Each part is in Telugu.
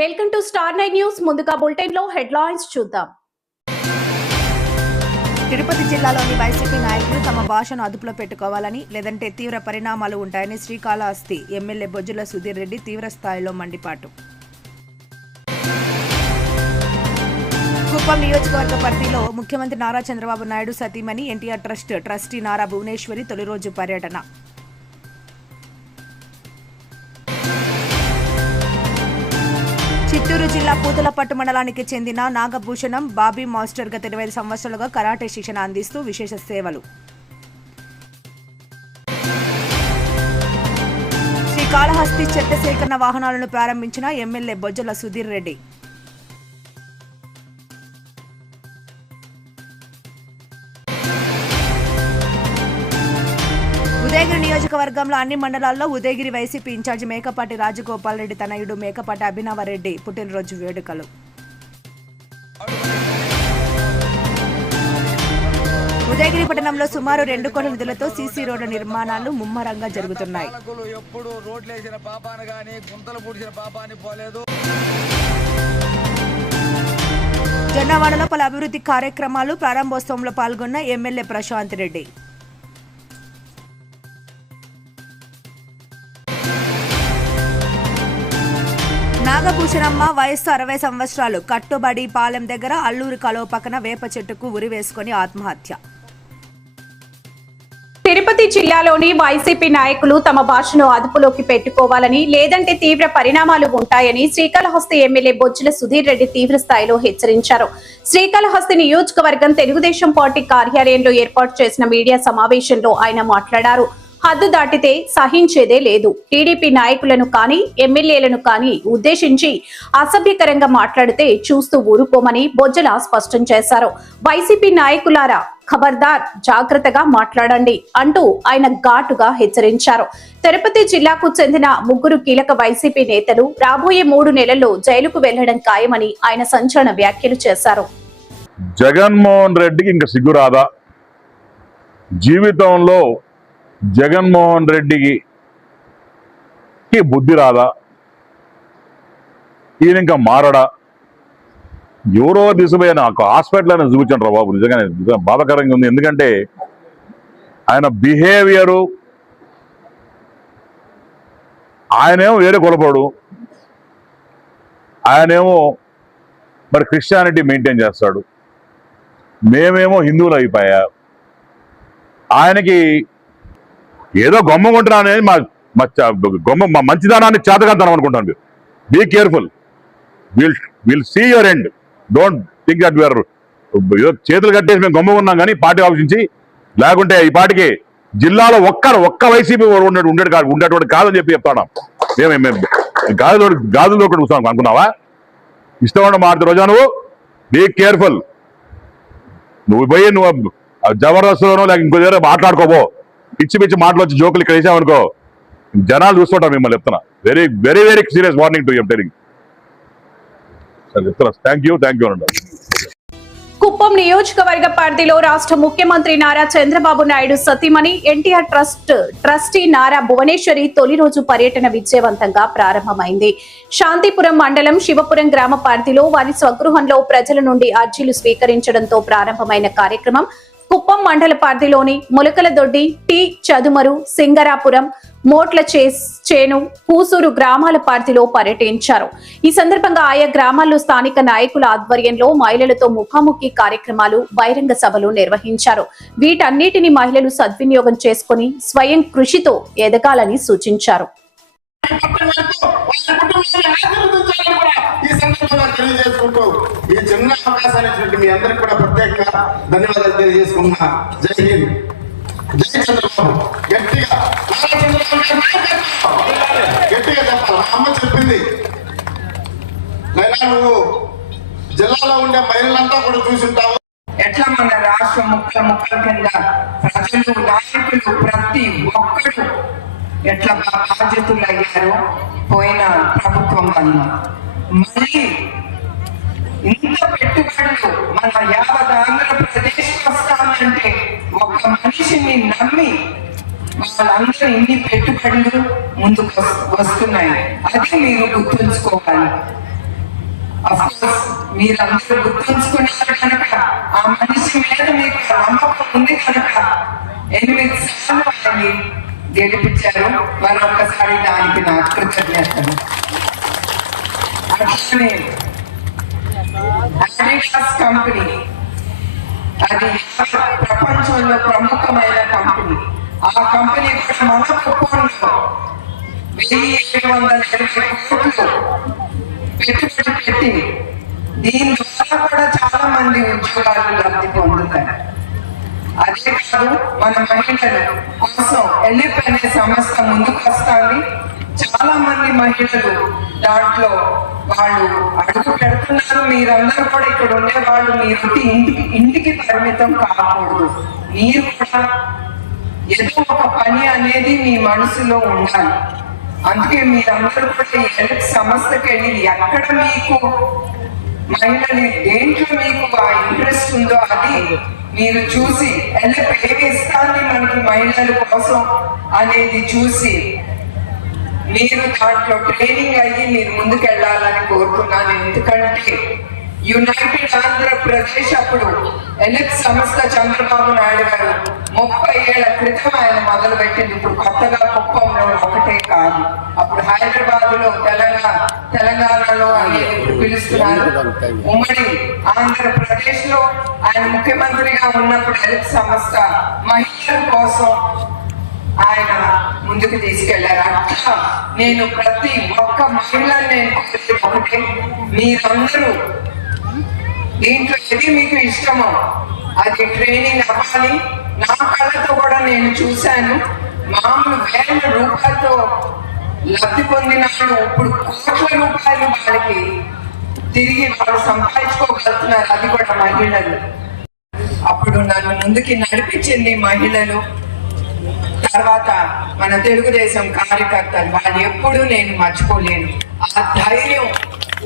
Welcome to star 9 news. ముందుగా బులెటిన్ లో హెడ్లైన్స్ చూద్దాం. తిరుపతి జిల్లాలోని వైసీపీ నాయకులు తమ భాషను అదుపులో పెట్టుకోవాలని, లేదంటే తీవ్ర పరిణామాలు ఉంటాయని శ్రీకాళహస్తి ఎమ్మెల్యే బొజ్జుల సుధీర్ రెడ్డి తీవ్ర స్థాయిలో మండిపాటు. కుప్పం నియోజకవర్గ పరిధిలో ముఖ్యమంత్రి నారా చంద్రబాబు నాయుడు సతీమణి ఎన్టీఆర్ ట్రస్ట్ ట్రస్టీ నారా భువనేశ్వరి తొలి రోజు పర్యటన. చిత్తూరు జిల్లా పూతలపట్టు మండలానికి చెందిన నాగభూషణం బాబీ మాస్టర్ గత 25 సంవత్సరాలుగా కరాటే శిక్షణ అందిస్తూ విశేష సేవలు. శ్రీకాళహస్తి చెత్త సేకరణ వాహనాలను ప్రారంభించిన ఎమ్మెల్యే బొజ్జల సుధీర్ రెడ్డి. ఉదయగిరి నియోజకవర్గంలో అన్ని మండలాల్లో ఉదయగిరి వైసీపీ ఇన్ఛార్జి మేకపాటి రాజగోపాల్ రెడ్డి తనయుడు మేకపాటి అభినవరెడ్డి పుట్టినరోజు వేడుకలు. ఉదయగిరి పట్టణంలో సుమారు 2 కోట్ల నిధులతో సీసీ రోడ్ల నిర్మాణాలు ముమ్మరంగా జరుగుతున్నాయి. జొన్నవాడలో పలు అభివృద్ధి కార్యక్రమాలు ప్రారంభోత్సవంలో పాల్గొన్న ఎమ్మెల్యే ప్రశాంత్ రెడ్డి. నాగభూషణమ్మ వయస్సు 60 సంవత్సరాలు, కట్టుబడి పాలెం దగ్గర అల్లూరి కలో పక్కన వేప చెట్టుకు ఉరి వేసుకుని ఆత్మహత్య. తిరుపతి జిల్లాలోని వైసీపీ నాయకులు తమ భాషను అదుపులోకి పెట్టుకోవాలని, లేదంటే తీవ్ర పరిణామాలు ఉంటాయని శ్రీకాళహస్తి ఎమ్మెల్యే బొజ్జుల సుధీర్ రెడ్డి తీవ్ర స్థాయిలో హెచ్చరించారు. శ్రీకాళహస్తి నియోజకవర్గం తెలుగుదేశం పార్టీ కార్యాలయంలో ఏర్పాటు చేసిన మీడియా సమావేశంలో ఆయన మాట్లాడారు. హద్దు దాటితే సహించేదే లేదు. టీడీపీ నాయకులను కానీ ఎమ్మెల్యేలను కానీ ఉద్దేశించి అసభ్యకరంగా మాట్లాడితే చూస్తూ ఊరుకోమని బొజ్జల స్పష్టం చేశారు. వైసీపీ నాయకులారా, ఖబర్దార్, జాగ్రత్తగా మాట్లాడండి అంటూ ఆయన ఘాటుగా హెచ్చరించారు. తిరుపతి జిల్లాకు చెందిన 3 కీలక వైసీపీ నేతలు రాబోయే 3 నెలల్లో జైలుకు వెళ్లడం ఖాయమని ఆయన సంచలన వ్యాఖ్యలు చేశారు. జగన్మోహన్ రెడ్డికి ఇంకా సిగ్గురాదా? జీవితంలో జగన్మోహన్ రెడ్డికి బుద్ధి రాదా? ఈయన ఇంకా మారడా? ఎవరో తీసుకుపోయి నాకు హాస్పిటల్ అని చూపించండి రా బాబు. నిజంగానే బాధాకరంగా ఉంది. ఎందుకంటే ఆయన బిహేవియరు, ఆయనేమో వేరే కొలపడు, ఆయనేమో మరి క్రిస్టియానిటీ మెయింటైన్ చేస్తాడు, మేమేమో హిందువులు అయిపోయా. ఆయనకి ఏదో గొమ్మ కొంటున్నాను అనేది మా మంచిదనాన్ని చేతకంతాను అనుకుంటాను. మీరు be careful. Will see your end. Don't think that you're ఏదో చేతులు కట్టేసి మేము గొమ్మ ఉన్నాం కానీ పార్టీ ఆఫీస్ నుంచి, లేకుంటే ఈ పార్టీకి జిల్లాలో ఒక్క వైసీపీ ఉండేటువంటి కాదని చెప్పి చెప్తాను. మేము గాజులో కూడా చూస్తాం అనుకున్నావా? ఇష్టం మారుతూ రోజా నువ్వు బీ కేర్ఫుల్. నువ్వు పోయి నువ్వు జబర్దస్త్లోనో లేక ఇంకో దగ్గర మాట్లాడుకోబో. పిచ్చి మాటలు వచ్చి జోకులు ఇక్కడ వేసామనుకో, జనాలు చూస్తుంటాం మిమ్మల్ని. చెప్తున్నా, very very very serious warning to you telling. చెప్తున్నా. థ్యాంక్ యూ అనండి. కుప్పం నియోజకవర్గ పరిధిలో రాష్ట్ర ముఖ్యమంత్రి నారా చంద్రబాబు నాయుడు సతీమణి ఎన్టీఆర్ ట్రస్ట్ ట్రస్టీ నారా భువనేశ్వరి తొలి రోజు పర్యటన విజయవంతంగా ప్రారంభమైంది. శాంతిపురం మండలం శివపురం గ్రామ పరిధిలో వారి స్వగృహంలో ప్రజల నుండి అర్జీలు స్వీకరించడంతో ప్రారంభమైన కార్యక్రమం కుప్పం మండల పరిధిలోని ములకలదొడ్డి, టి చదుమరు, సింగరాపురం, మోట్ల చేను, పూసూరు గ్రామాల పరిధిలో పర్యటించారు. ఈ సందర్భంగా ఆయా గ్రామాల్లో స్థానిక నాయకుల ఆధ్వర్యంలో మహిళలతో ముఖాముఖి కార్యక్రమాలు, బహిరంగ సభలు నిర్వహించారు. వీటన్నిటిని మహిళలు సద్వినియోగం చేసుకుని స్వయం కృషితో ఎదగాలని సూచించారు. ఈ చిన్న అవకాశాన్ని మీ అందరికి కూడా ప్రత్యేకంగా ధన్యవాదాలు తెలియజేసుకున్నా. జై హింద్, జై చంద్రబాబు. గట్టిగా చెప్పాలి. మా అమ్మ చెప్పింది, నైనా నువ్వు జిల్లాలో ఉండే మహిళలంతా కూడా చూసింటావు. ఎట్లా మన రాష్ట్రం ముక్కల కింద ప్రజలు, నాయకులు ప్రతి ఒక్కరు ఎట్లా బాధ్యతలు అయ్యారో పోయిన ప్రభుత్వం వల్ల. మళ్ళీ ఇంత పెట్టుబడులు మన యావత్ ఆంధ్రప్రదేశ్ వస్తామంటే ఒక మనిషిని నమ్మి వాళ్ళందరూ ఇన్ని పెట్టుబడులు ముందుకు వస్తున్నాయి. అది మీరు గుర్తుంచుకోవాలి. అఫ్కోర్స్ మీరందరూ గుర్తుంచుకున్నారు కనుక, ఆ మనిషి మీద మీకు నమ్మకం ఉంది కనుక 8 సార్లు ఆయన్ని గెలిపించారు. మరొకసారి దానికి నా కృతజ్ఞతలు. అట్లనే అడిడాస్ కంపెనీ, అది ప్రపంచంలో ప్రముఖమైన కంపెనీ. ఆ కంపెనీ కూడా మన కుప్పంలో 1780 కోట్లు పెట్టుబడి పెట్టి దీని ద్వారా కూడా చాలా మంది ఉద్యోగాలు లబ్ధి పొందుతారు. అదే కాదు, మన మహిళల కోసం ఎలిప్ అనే సంస్థ ముందుకు వస్తుంది. చాలా మంది మహిళలు దాంట్లో వాళ్ళు అడుగు పెడుతున్నారు. మీరందరూ కూడా ఇక్కడ ఉండే వాళ్ళు మీరు ఇంటికి పరిమితం కాకూడదు. మీరు కూడా ఏదో ఒక పని అనేది మీ మనసులో ఉండాలి. అందుకే మీరందరూ కూడా ఈ ఎలిప్ సంస్థకి వెళ్ళి ఎక్కడ మీకు మహిళలు దేంట్లో మీకు ఆ ఇంట్రెస్ట్ ఉందో అది మీరు చూసి ఎలిప్ ఏమి ఇస్తాన్ని మనకి మహిళల కోసం అనేది చూసి మీరు దాంట్లో ట్రైనింగ్ అయ్యి మీరు ముందుకు వెళ్ళాలని కోరుతున్నాను. ఎందుకంటే యునైటెడ్ ఆంధ్రప్రదేశ్ అప్పుడు ఎలిప్ సంస్థ చంద్రబాబు నాయుడు గారు 30 ఏళ్ల క్రితం ఆయన మొదలు పెట్టింది. ఇప్పుడు కొత్తగా కుప్పంలో ఒకటే కాదు, అప్పుడు హైదరాబాద్ లో తెలంగాణలో అనేది ఇప్పుడు పిలుస్తున్నారు. ఉమ్మడి ఆంధ్రప్రదేశ్ లో ఆయన ముఖ్యమంత్రిగా ఉన్నప్పుడు ఎలిప్ సంస్థ మహిళల కోసం ఆయన ముందుకు తీసుకెళ్లారు. అట్లా నేను ప్రతి ఒక్క మహిళని నేను కోరేది ఒకటే, మీరందరూ దీంట్లో ఏది మీకు ఇష్టమో అది ట్రైనింగ్ అవ్వాలి. నా కళ్ళతో కూడా నేను చూశాను. మామూలు వేల రూపాయలతో లబ్ధి పొందిన వాళ్ళు ఇప్పుడు కోట్ల రూపాయలు వాళ్ళకి తిరిగి వాళ్ళు సంపాదించుకోగలుగుతున్నారు. అది కూడా మహిళలు. అప్పుడు నన్ను ముందుకి నడిపించింది మహిళలు. తర్వాత మన తెలుగుదేశం కార్యకర్తలు, వాళ్ళు ఎప్పుడు నేను మర్చిపోలేను. ఆ ధైర్యం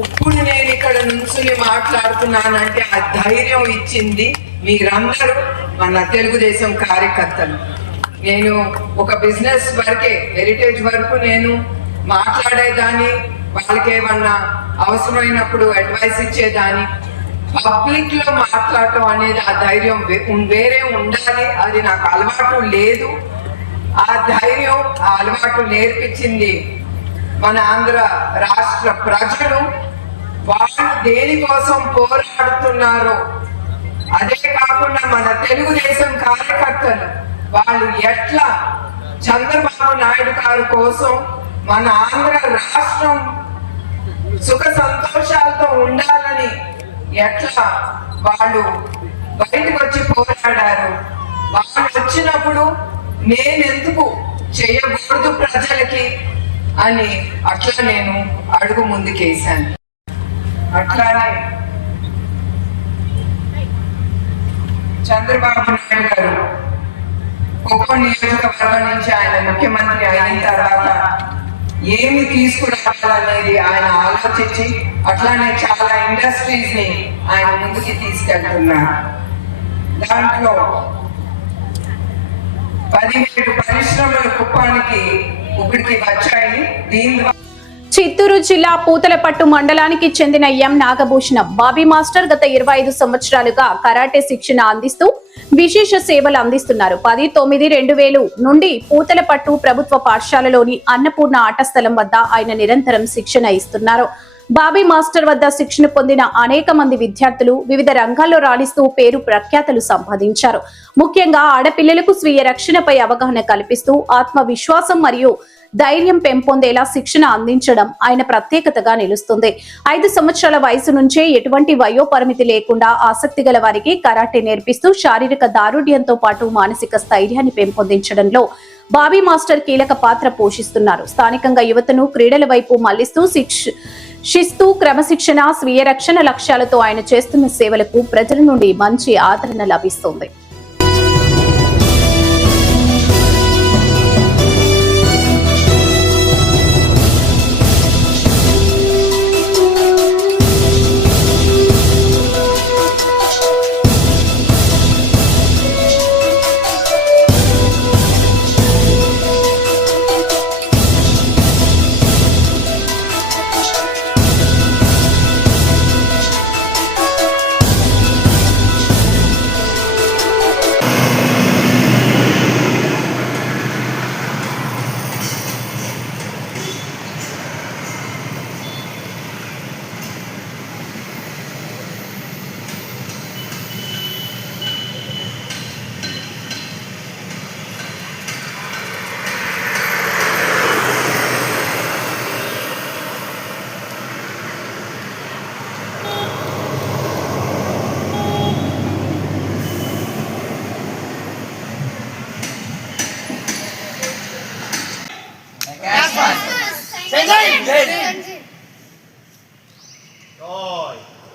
ఇప్పుడు నేను ఇక్కడ నుంచుని మాట్లాడుతున్నానంటే ఆ ధైర్యం ఇచ్చింది మీరందరూ, మన తెలుగుదేశం కార్యకర్తలు. నేను ఒక బిజినెస్ వరకే, హెరిటేజ్ వరకు నేను మాట్లాడేదాన్ని, వాళ్ళకి ఏమన్నా అవసరమైనప్పుడు అడ్వైస్ ఇచ్చేదాన్ని. పబ్లిక్ లో మాట్లాడటం అనేది ఆ ధైర్యం వేరే ఉండాలి. అది నాకు అలవాటు లేదు. ఆ ధైర్యం, ఆ అలవాటు నేర్పించింది మన ఆంధ్ర రాష్ట్ర ప్రజలు. వాళ్ళు దేనికోసం పోరాడుతున్నారో అదే కాకుండా మన తెలుగుదేశం కార్యకర్తలు వాళ్ళు ఎట్లా చంద్రబాబు నాయుడు గారి కోసం మన ఆంధ్ర రాష్ట్రం సుఖ సంతోషాలతో ఉండాలని ఎట్లా వాళ్ళు బయటకు వచ్చి పోరాడారు. వాళ్ళు వచ్చినప్పుడు నేనెందుకు చేయకూడదు ప్రజలకి అని అట్లా నేను అడుగు ముందుకేసాను. అట్లానే చంద్రబాబు నాయుడు గారు కుప్పం నియోజకవర్గం నుంచి ఆయన ముఖ్యమంత్రి అయిన తర్వాత ఏమి తీసుకురావాలనేది ఆయన ఆలోచించి అట్లానే చాలా ఇండస్ట్రీస్ ని ఆయన ముందుకి తీసుకెళ్తున్నారు. దాంట్లో 17 పరిశ్రమలు కుప్పానికి ఇప్పటికి వచ్చాయి. దీని చిత్తూరు జిల్లా పూతలపట్టు మండలానికి చెందిన ఎం నాగభూషణం బాబీ మాస్టర్ గత 25 సంవత్సరాలుగా కరాటే శిక్షణ అందిస్తూ విశేష సేవలు అందిస్తున్నారు. 10/9/2000 నుండి పూతలపట్టు ప్రభుత్వ పాఠశాలలోని అన్నపూర్ణ ఆట స్థలం వద్ద ఆయన నిరంతరం శిక్షణ ఇస్తున్నారు. బాబీ మాస్టర్ వద్ద శిక్షణ పొందిన అనేక మంది విద్యార్థులు వివిధ రంగాల్లో రాణిస్తూ పేరు ప్రఖ్యాతలు సంపాదించారు. ముఖ్యంగా ఆడపిల్లలకు స్వీయ రక్షణపై అవగాహన కల్పిస్తూ ఆత్మవిశ్వాసం మరియు ధైర్యం పెంపొందేలా శిక్షణ అందించడం ఆయన ప్రత్యేకతగా నిలుస్తుంది. 5 సంవత్సరాల వయసు నుంచే ఎటువంటి వయోపరిమితి లేకుండా ఆసక్తి గల వారికి కరాటే నేర్పిస్తూ శారీరక దారుఢ్యంతో పాటు మానసిక స్థైర్యాన్ని పెంపొందించడంలో బాబీ మాస్టర్ కీలక పాత్ర పోషిస్తున్నారు. స్థానికంగా యువతను క్రీడల వైపు మళ్లిస్తూ శిస్తు, క్రమశిక్షణ, స్వీయ రక్షణ లక్ష్యాలతో ఆయన చేస్తున్న సేవలకు ప్రజల నుండి మంచి ఆదరణ లభిస్తుంది.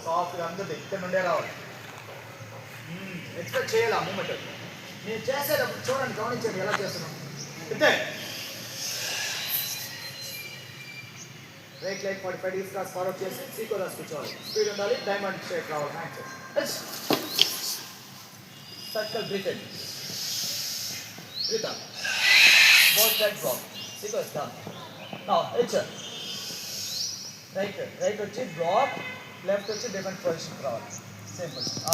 సాఫ్ట్గా అందదు ఇక్కడ నుండే రావాలి. ఎక్స్పెక్ట్ చేయాలి ఆ మూమెంట్. నేను చేసేటప్పుడు చూడండి, గమనించండి ఎలా చేస్తున్నాను. అంతే. Right like 45 degrees cross forward చేసి సీకో రాసి కూర్చోవాలి. స్పీడ్ ఉండాలి, డైమండ్ షేప్ రావాలి. Hands circle breathe out. Both side block. సీకో స్టార్ట్. నౌ హెచ్ రైట్ వచ్చి బ్లాక్, లెఫ్ట్ వచ్చి డిఫరెంట్ పొజిషన్ రావాలి. Same position.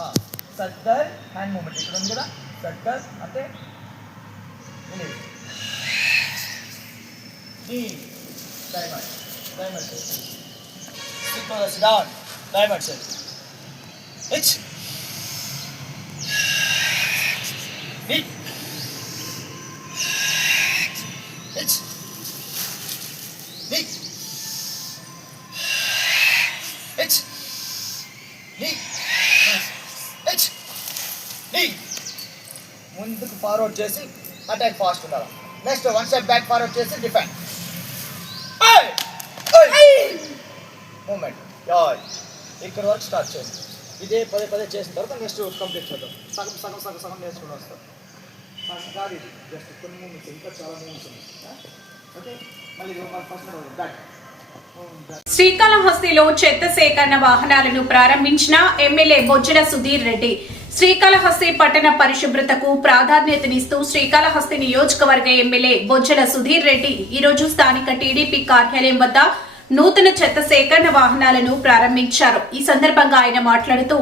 Circle hand movement ఇక్కడ ఉంది కదా, సర్కిల్ అంటే diamond shape. Down diamond shape. H knee H knee H knee H knee. ముందుకు ఫార్వర్డ్ చేసి అటాక్ ఫాస్ట్ ఉండాలి. Next one step back forward చేసి డిఫెండ్. మూమెంట్ ఇక్కడ వరకు స్టార్ట్ చేయండి. ఇదే పదే చేసిన తర్వాత నెక్స్ట్ కంప్లీట్ చేద్దాం. సగం నేర్చుకుని వస్తాం. ఫస్ట్ కాదు ఇది, జస్ట్ కొన్ని మూమెంట్స్, ఇంకా చాలా మూమెంట్స్ ఉన్నాయి. ఓకే, మళ్ళీ ఫస్ట్ బ్యాక్. శ్రీకాళహస్తిలో చెత్త సేకరణ వాహనాలను ప్రారంభించిన ఎమ్మెల్యే బొజ్జల సుధీర్ రెడ్డి. శ్రీకాళహస్తి పట్టణ పరిశుభ్రతకు ప్రాధాన్యతనిస్తూ శ్రీకాళహస్తి నియోజకవర్గ ఎమ్మెల్యే బొజ్జల సుధీర్ రెడ్డి ఈరోజు స్థానిక టీడీపీ కార్యాలయం వద్ద నూతన చెత్త సేకరణ వాహనాలను ప్రారంభించారు. ఈ సందర్భంగా ఆయన మాట్లాడుతూ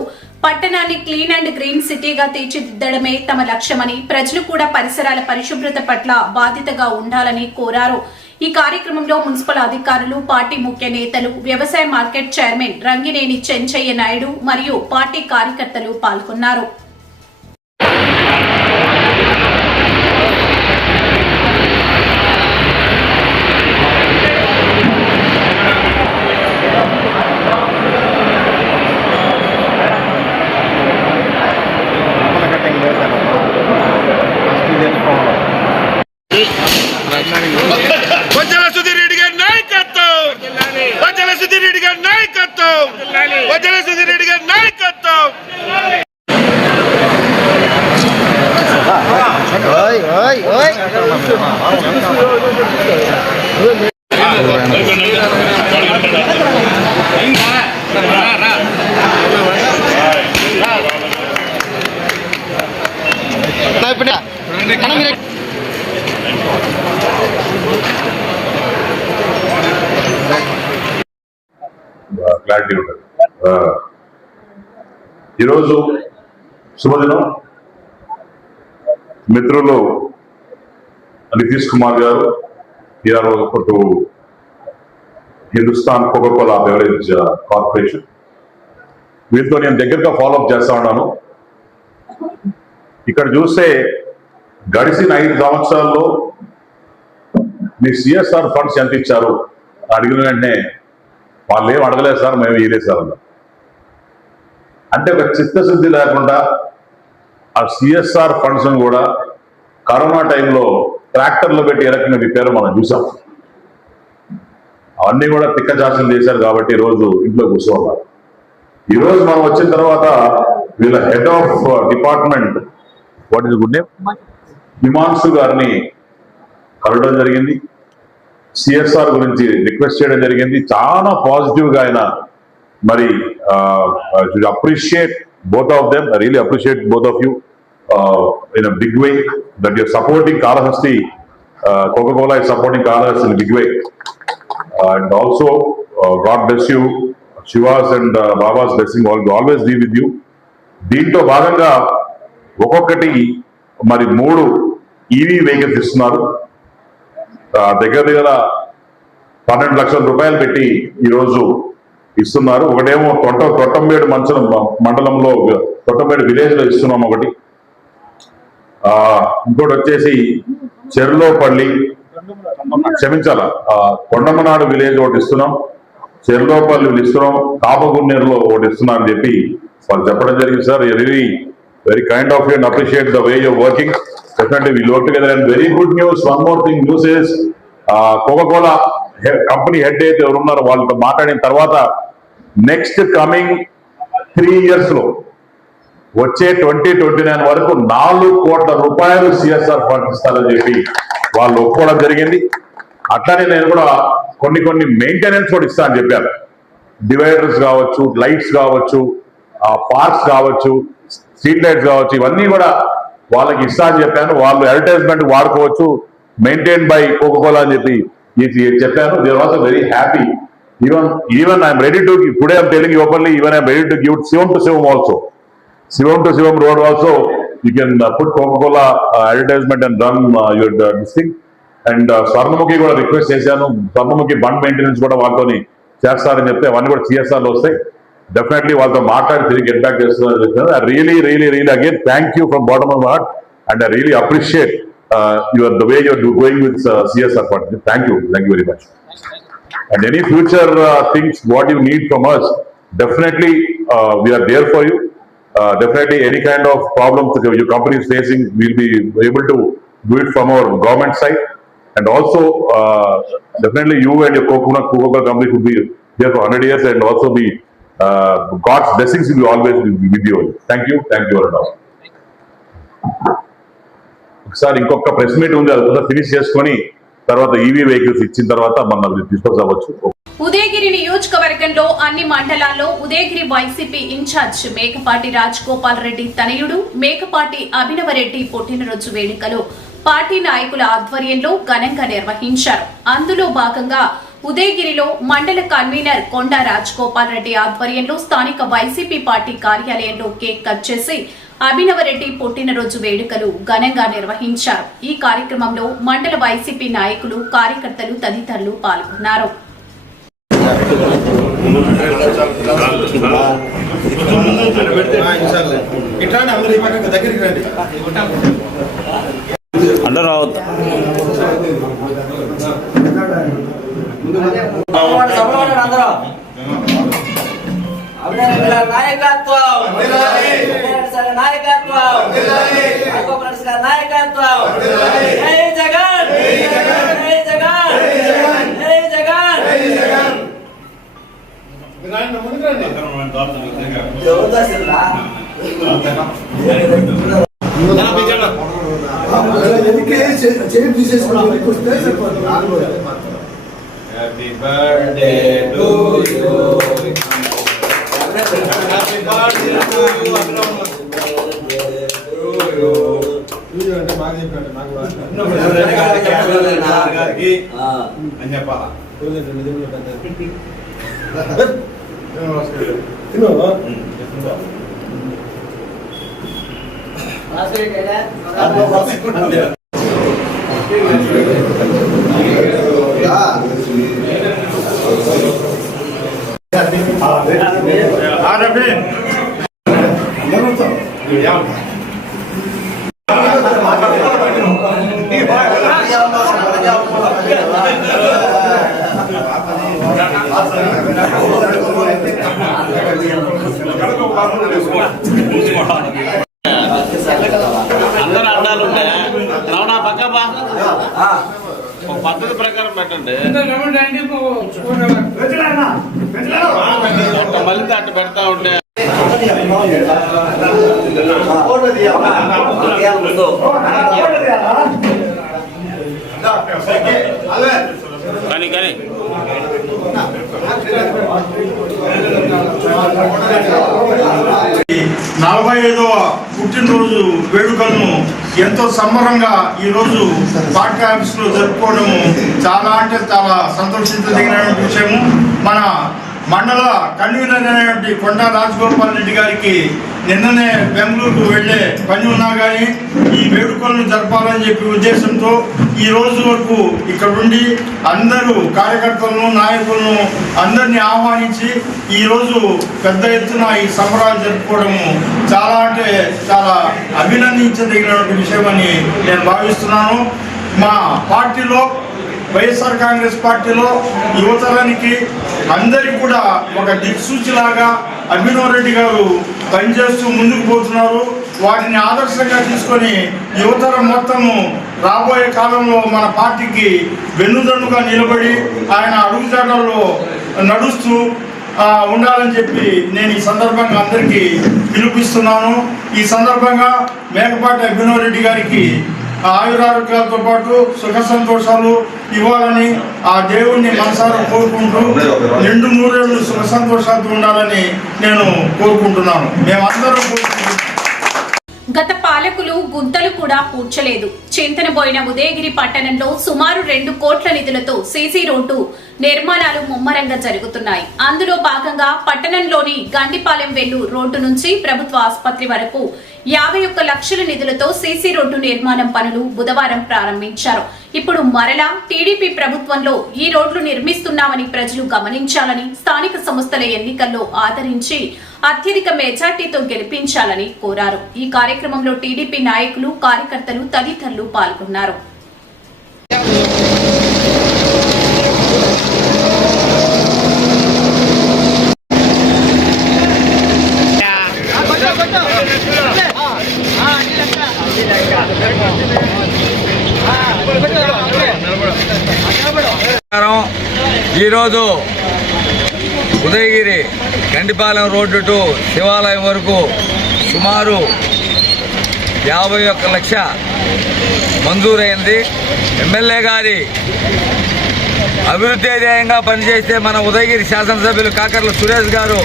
పట్టణాన్ని క్లీన్ అండ్ గ్రీన్ సిటీగా తీర్చిదిద్దడమే తమ లక్ష్యమని, ప్రజలు కూడా పరిసరాల పరిశుభ్రత పట్ల బాధ్యతగా ఉండాలని కోరారు. ఈ కార్యక్రమంలో మున్సిపల్ అధికారులు, పార్టీ ముఖ్య నేతలు, వ్యవసాయ మార్కెట్ చైర్మన్ రంగినేని చెంచయ్య నాయుడు మరియు పార్టీ కార్యకర్తలు పాల్గొన్నారు. బొజ్జల సుధీర్ రెడ్డి గారి నాయకత్వం, బొజ్జల సుధీర్ రెడ్డి గారి నాయకత్వం, బొజ్జల సుధీర్ రెడ్డి గారి నాయకత్వం. క్లారిటీ ఉంటుంది. ఈరోజు శుభదినం. మిత్రులు నితీష్ కుమార్ గారు, to Hindustan Coca Cola beverage corporation, వీరితో నేను దగ్గరగా ఫాలోఅప్ చేస్తా ఉన్నాను. ఇక్కడ చూస్తే గడిచిన 5 సంవత్సరాల్లో మీ సిఎస్ఆర్ ఫండ్స్ ఎంత ఇచ్చారు అడిగిన వెంటనే వాళ్ళు ఏం అడగలేదు సార్, మేము ఇయలేదు సార్ అన్నారు. అంటే ఒక చిత్తశుద్ధి లేకుండా ఆ సిఎస్ఆర్ ఫండ్స్ కూడా కరోనా టైంలో ట్రాక్టర్లో పెట్టి ఎలక్ట్రిక్ రిపేర్ మనం చూసాం. అవన్నీ కూడా తిక్కజాసం చేశారు కాబట్టి ఈరోజు ఇంట్లో కూర్చోన్నారు. ఈరోజు మనం వచ్చిన తర్వాత వీళ్ళ head of department what is good name Himanshu గారిని కలవడం జరిగింది. సిఎస్ఆర్ గురించి రిక్వెస్ట్ చేయడం జరిగింది. చాలా పాజిటివ్ గా ఆయన మరి appreciate both of them. I really appreciate both of you in a big way that you're supporting Kalahasti. Coca-Cola is supporting Kalahasti in a big way. And also, God bless you. Shiva's and Baba's blessing will always be with you. దీంతో భాగంగా ఒక్కొక్కటి మరి 3 ఈవీ వెహికల్స్ ఇస్తున్నారు. దగ్గర 12 లక్షల రూపాయలు పెట్టి ఈరోజు ఇస్తున్నారు. ఒకటేమో తొట్టంబేడు మండలంలో తొట్టంబేడు విలేజ్ లో ఇస్తున్నాం ఒకటి. ఇంకోటి వచ్చేసి చెర్లోపల్లి కొండమనాడు విలేజ్ ఒకటి ఇస్తున్నాం, చెర్లోపల్లి ఇస్తున్నాం, కాపగున్నేరులో ఒకటి ఇస్తున్నాం అని చెప్పి వాళ్ళు చెప్పడం జరిగింది. Sir really very kind of you and appreciate the way you're working. Definitely we work together. And very good news, one more thing, news is Coca-Cola company head అయితే ఎవరు ఉన్నారో వాళ్ళతో మాట్లాడిన తర్వాత నెక్స్ట్ కమింగ్ 3 years లో వచ్చే 2029 వరకు 4 కోట్ల రూపాయలు సిఎస్ఆర్ ఫండ్ ఇస్తారని చెప్పి వాళ్ళు ఒప్పుకోవడం జరిగింది. అట్లానే నేను కూడా కొన్ని మెయింటెనెన్స్ కూడా ఇస్తా అని చెప్పారు. డివైడర్స్ కావచ్చు, లైట్స్ కావచ్చు, పార్క్స్ కావచ్చు, స్ట్రీట్ లైట్స్ కావచ్చు, ఇవన్నీ కూడా వాళ్ళకి ఇస్తా అని చెప్పాను. వాళ్ళు అడ్వర్టైజ్మెంట్ వాడుకోవచ్చు, మెయింటైన్ బై కోకోకోలా అని చెప్పి చెప్పాను. They are also very happy. Even I am ready to give, today I am telling you openly, even I am ready to give Shivam to Shivam also. Shivam to Shivam road also, you can put Coca-Cola advertisement and run your this thing. And Swarnamukhi కూడా రిక్వెస్ట్ చేశాను, స్వర్ణముఖి బండ్ మెయింటెనెన్స్ కూడా వాళ్ళతోని చేస్తారని చెప్తే అవన్నీ కూడా సిఎస్ఆర్లో వస్తాయి. డెఫినెట్లీ వాళ్ళతో మాట్లాడి తిరిగి గెట్ బ్యాక్ చేస్తున్నారని చెప్పాను. I really again thank you from bottom of heart and I really appreciate the way you are going with CSR fund. Thank you very much. And any future things what you need from us, definitely we are there for you. Definitely any kind of problems that your company is facing, we'll be able to do it from our government side. And also definitely you and your Coca-Cola company could be there for 100 years and also be God's blessings will be always with you. Thank you all. ఒకసారి ఇంకొక ప్రెస్ మీట్ ఉంది, అది కూడా ఫినిష్ చేసుకొని తర్వాత ఈవీ వెహికల్స్ ఇచ్చిన తర్వాత మనం డిస్పోజ్ అవ్వచ్చు. ఉదయగిరి నియోజకవర్గంలో అన్ని మండలాల్లో ఉదయగిరి వైసీపీ ఇన్ఛార్జ్ మేకపాటి రాజగోపాల్ రెడ్డి తనయుడు మేకపాటి అభినవరెడ్డి పుట్టినరోజు వేడుకలు పార్టీ నాయకుల ఆధ్వర్యంలో ఘనంగా నిర్వహించారు. అందులో భాగంగా ఉదయగిరిలో మండల కన్వీనర్ కొండా రాజగోపాల్ రెడ్డి ఆధ్వర్యంలో స్థానిక వైసీపీ పార్టీ కార్యాలయంలో కేక్ కట్ చేసి అభినవరెడ్డి పుట్టినరోజు వేడుకలు ఘనంగా నిర్వహించారు. ఈ కార్యక్రమంలో మండల వైసీపీ నాయకులు, కార్యకర్తలు తదితరులు పాల్గొన్నారు. Happy birthday to you. Happy birthday to you. అంటే మాకు చెప్పండి, నాకు అని చెప్పాలా? అందరూ అడ్డాలు ఉంటాయి. రమణ పక్కపా ఒక పద్ధతి ప్రకారం పెట్టండి. మళ్ళీ అట్టు పెడతా ఉంటే కానీ 45వ పుట్టినరోజు వేడుకలను ఎంతో సంబరంగా ఈరోజు పార్టీ ఆఫీసులో జరుపుకోవడము చాలా అంటే చాలా సంతోషించదగిన విషయము. మన మండల కన్వీనర్ అయినటువంటి కొండా రాజగోపాల్ రెడ్డి గారికి నిన్ననే బెంగళూరుకు వెళ్లే పని ఉన్నా కానీ ఈ వేడుకలను జరపాలని చెప్పి ఉద్దేశంతో ఈ రోజు వరకు ఇక్కడ ఉండి అందరూ కార్యకర్తలను, నాయకులను అందరినీ ఆహ్వానించి ఈరోజు పెద్ద ఎత్తున ఈ సంబరాలు జరుపుకోవడము చాలా అంటే చాలా అభినందించదగినటువంటి విషయమని నేను భావిస్తున్నాను. మా పార్టీలో వైఎస్ఆర్ కాంగ్రెస్ పార్టీలో యువతరానికి అందరికీ కూడా ఒక దిక్సూచిలాగా అభినవరెడ్డి గారు పనిచేస్తూ ముందుకు పోతున్నారు. వాటిని ఆదర్శంగా తీసుకొని యువతరం మొత్తము రాబోయే కాలంలో మన పార్టీకి వెన్నుదన్నుగా నిలబడి ఆయన అడుగుజాడల్లో నడుస్తూ ఉండాలని చెప్పి నేను ఈ సందర్భంగా అందరికీ పిలుపిస్తున్నాను. ఈ సందర్భంగా మేకపాటి అభినవ్ రెడ్డి గారికి ఆయురారోగ్యాలతో పాటు సుఖ సంతోషాలు ఇవ్వాలని ఆ దేవుణ్ణి మనసారా కోరుకుంటూ నిండు నూరేళ్ళు సుఖ సంతోషాలతో ఉండాలని నేను కోరుకుంటున్నాను. మేమందరం కోరుకుంటున్నాం. గత పాలకులు గుంతలు కూడా పూడ్చలేదు. చింతనబోయిన ఉదయగిరి పట్టణంలో సుమారు 2 కోట్ల నిధులతో సీసీ రోడ్డు నిర్మాణాలు ముమ్మరంగా జరుగుతున్నాయి. అందులో భాగంగా పట్టణంలోని గండిపాలెం వెల్లు రోడ్డు నుంచి ప్రభుత్వ ఆసుపత్రి వరకు 51 లక్షల నిధులతో సీసీ రోడ్డు నిర్మాణం పనులు బుధవారం ప్రారంభించారు. ఇప్పుడు మరలా టీడీపీ ప్రభుత్వంలో ఈ రోడ్లు నిర్మిస్తున్నామని ప్రజలు గమనించాలని, స్థానిక సంస్థల ఎన్నికల్లో ఆదరించి అత్యధిక మెజార్టీతో గెలిపించాలని కోరారు. ఈ కార్యక్రమంలో టీడీపీ నాయకులు, కార్యకర్తలు తదితరులు పాల్గొన్నారు. ఈరోజు ఉదయగిరి గండిపాలెం రోడ్డు టు శివాలయం వరకు సుమారు 51 లక్ష మంజూరైంది. ఎమ్మెల్యే గారి అభివృద్ధి ధ్యేయంగా పనిచేస్తే మన ఉదయగిరి శాసనసభ్యులు కాకర్ల సురేష్ గారు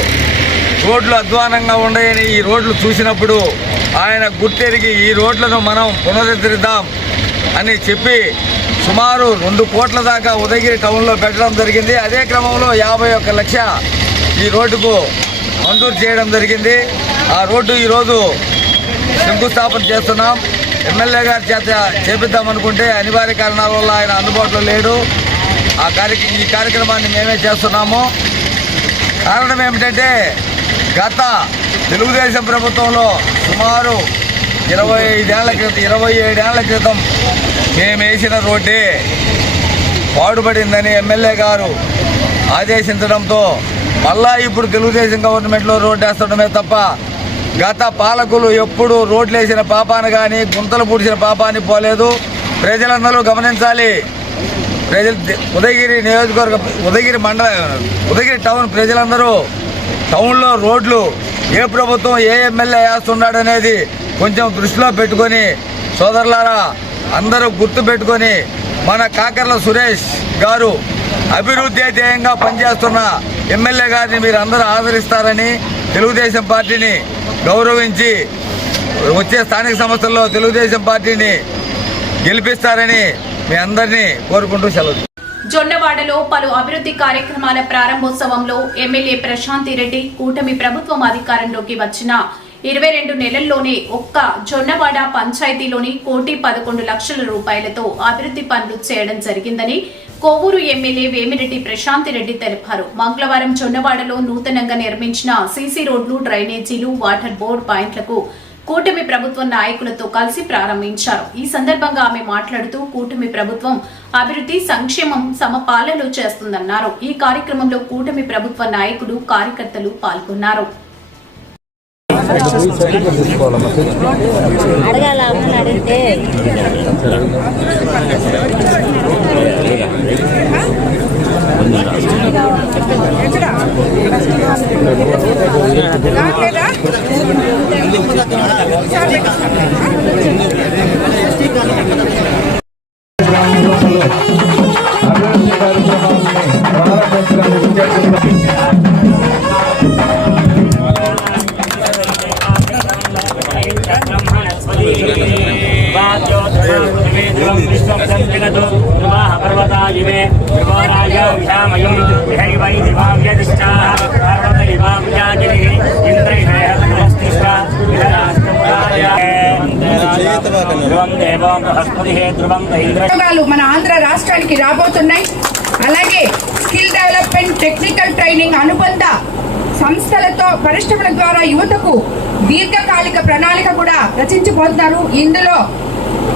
రోడ్లు అధ్వానంగా ఉన్నాయని ఈ రోడ్లు చూసినప్పుడు ఆయన గుర్తెరిగి ఈ రోడ్లను మనం పునరుద్ధరిద్దాం అని చెప్పి సుమారు 2 కోట్ల దాకా ఉదయగిరి టౌన్లో పెట్టడం జరిగింది. అదే క్రమంలో 51 లక్ష ఈ రోడ్డుకు మంజూరు చేయడం జరిగింది. ఆ రోడ్డు ఈరోజు శంకుస్థాపన చేస్తున్నాం. ఎమ్మెల్యే గారి చేత చేపిద్దామనుకుంటే అనివార్య కారణాల వల్ల ఆయన అందుబాటులో లేడు. ఈ కార్యక్రమాన్ని మేమే చేస్తున్నాము. కారణం ఏమిటంటే గత తెలుగుదేశం ప్రభుత్వంలో సుమారు 27 ఏళ్ల క్రితం మేము వేసిన రోడ్డే పాడుపడిందని ఎమ్మెల్యే గారు ఆదేశించడంతో మళ్ళా ఇప్పుడు తెలుగుదేశం గవర్నమెంట్లో రోడ్డు వేస్తడమే తప్ప గత పాలకులు ఎప్పుడు రోడ్లు వేసిన పాపాన కానీ గుంతలు పూడ్చిన పాపాన్ని పోలేదు. ప్రజలందరూ గమనించాలి. ఉదయగిరి నియోజకవర్గ ఉదయగిరి టౌన్ ప్రజలందరూ టౌన్లో రోడ్లు ఏ ప్రభుత్వం ఏ ఎమ్మెల్యే వేస్తున్నాడనేది కొంచెం దృష్టిలో పెట్టుకొని సోదరులారా అందరూ గుర్తు పెట్టుకొని మన కాకర్ల సురేష్ గారు అభివృద్ధి ధ్యేయంగా పనిచేస్తున్న ఎమ్మెల్యే గారిని మీరు అందరూ ఆదరిస్తారని, తెలుగుదేశం పార్టీని గౌరవించి వచ్చే స్థానిక సంస్థల్లో తెలుగుదేశం పార్టీని గెలిపిస్తారని మీ అందరినీ కోరుకుంటూ సెలవు. జొన్నవాడలో పలు అభివృద్ధి కార్యక్రమాల ప్రారంభోత్సవంలో ఎమ్మెల్యే ప్రశాంతి రెడ్డి కూటమి ప్రభుత్వం అధికారంలోకి వచ్చిన 22 నెలల్లోనే ఒక్క జొన్నవాడ పంచాయతీలోని 1,11,00,000 రూపాయలతో అభివృద్ధి పనులు చేయడం జరిగిందని కొవ్వూరు ఎమ్మెల్యే వేమిరెడ్డి ప్రశాంతి రెడ్డి తెలిపారు. మంగళవారం జొన్నవాడలో నూతనంగా నిర్మించిన సీసీ రోడ్లు, డ్రైనేజీలు, వాటర్ బోర్డు పాయింట్లకు కూటమి ప్రభుత్వం నాయకులతో కలిసి ప్రారంభించారు. ఈ సందర్భంగా ఆమె మాట్లాడుతూ కూటమి ప్రభుత్వం అభివృద్ధి, సంక్షేమం సమపాలనలో చేస్తుందన్నారు. ఈ కార్యక్రమంలో కూటమి ప్రభుత్వ నాయకులు, కార్యకర్తలు పాల్గొన్నారు. అడగాల అమ్మని అడిగితే మన ఆంధ్ర రాష్ట్రానికి రాబోతున్నాయి. అలాగే స్కిల్ డెవలప్మెంట్, టెక్నికల్ ట్రైనింగ్ అనుబంధ సంస్థలతో పరిశ్రమల ద్వారా యువతకు దీర్ఘకాలిక ప్రణాళిక కూడా రచించబోతున్నారు. ఇందులో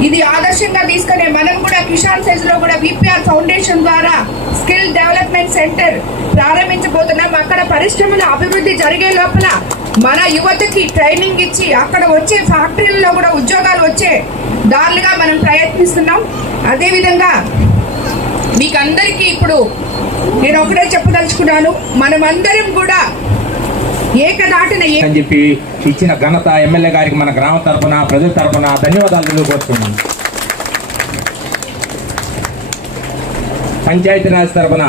ఇది ఆదర్శంగా తీసుకునే మనం కూడా కిసాన్ సెజ్ లో కూడా విపిఆర్ ఫౌండేషన్ ద్వారా స్కిల్ డెవలప్మెంట్ సెంటర్ ప్రారంభించబోతున్నాం. అక్కడ పరిశ్రమల అభివృద్ధి జరిగే లోపల మన యువతకి ట్రైనింగ్ ఇచ్చి అక్కడ వచ్చే ఫ్యాక్టరీలలో కూడా ఉద్యోగాలు వచ్చే దారులుగా మనం ప్రయత్నిస్తున్నాం. అదేవిధంగా మీకు అందరికీ ఇప్పుడు నేను ఒకటే చెప్పదలుచుకున్నాను, మనమందరం కూడా ఏకదాటిన అని చెప్పి ఇచ్చిన ఘనత ఎమ్మెల్యే గారికి మన గ్రామ తరఫున ప్రజల తరఫున ధన్యవాదాలు తెలియజేస్తున్నాను. పంచాయతీరాజ్ తరఫున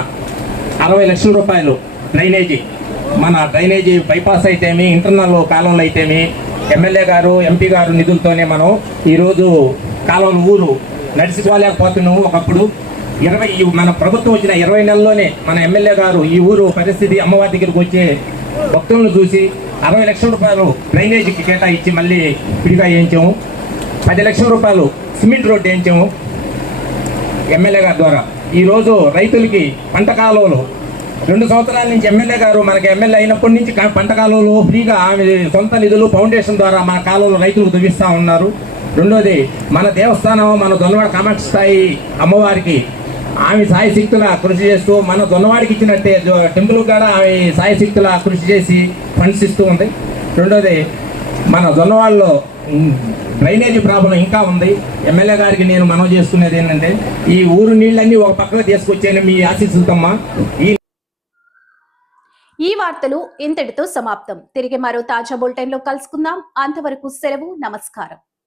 60 లక్షల రూపాయలు డ్రైనేజీ, మన డ్రైనేజీ బైపాస్ అయితేమి, ఇంటర్నల్ కాలువలు అయితేమి ఎమ్మెల్యే గారు ఎంపీ గారు నిధులతోనే మనం ఈరోజు కాలువలు ఊరు నడిచిపోలేకపోతున్నాము. ఒకప్పుడు మన ప్రభుత్వం వచ్చిన 20 నెలల్లోనే మన ఎమ్మెల్యే గారు ఈ ఊరు పరిస్థితి అమ్మవారి దగ్గరికి వచ్చే భక్తులను చూసి 60 లక్షల రూపాయలు డ్రైనేజీకి కేటాయించి మళ్ళీ విడిగా వేయించాము. 10 లక్షల రూపాయలు సిమెంట్ రోడ్డు వేయించాము ఎమ్మెల్యే గారి ద్వారా. ఈరోజు రైతులకి పంట కాలువలు 2 సంవత్సరాల నుంచి ఎమ్మెల్యే గారు మనకి ఎమ్మెల్యే అయినప్పటి నుంచి పంట కాలువలు ఫ్రీగా ఆమె సొంత నిధులు ఫౌండేషన్ ద్వారా మన కాలువలు రైతులకు దువ్విస్తూ ఉన్నారు. రెండోది మన దేవస్థానం, మన దొన్నవాడ కామాక్షి స్థాయి అమ్మవారికి ఆమె సాయశక్తుల కృషి చేస్తూ, మన దొన్నవాడికి ఇచ్చినట్టే టెంపుల్ కూడా ఆమె సాయశక్తుల కృషి చేసి ఫండ్స్ ఇస్తూ ఉంది. రెండోది మన దొన్నవాడలో డ్రైనేజీ ప్రాబ్లం ఇంకా ఉంది. ఎమ్మెల్యే గారికి నేను మనవి చేసుకునేది ఏంటంటే ఈ ఊరు నీళ్ళన్నీ ఒక పక్కన తీసుకొచ్చేయని మీ ఆశీస్సులతమ్మా. ఈ వార్తలు ఇంతటితో సమాప్తం. తిరిగి మరో తాజా బులెటిన్ లో కలుసుకుందాం. అంతవరకు సెలవు. నమస్కారం.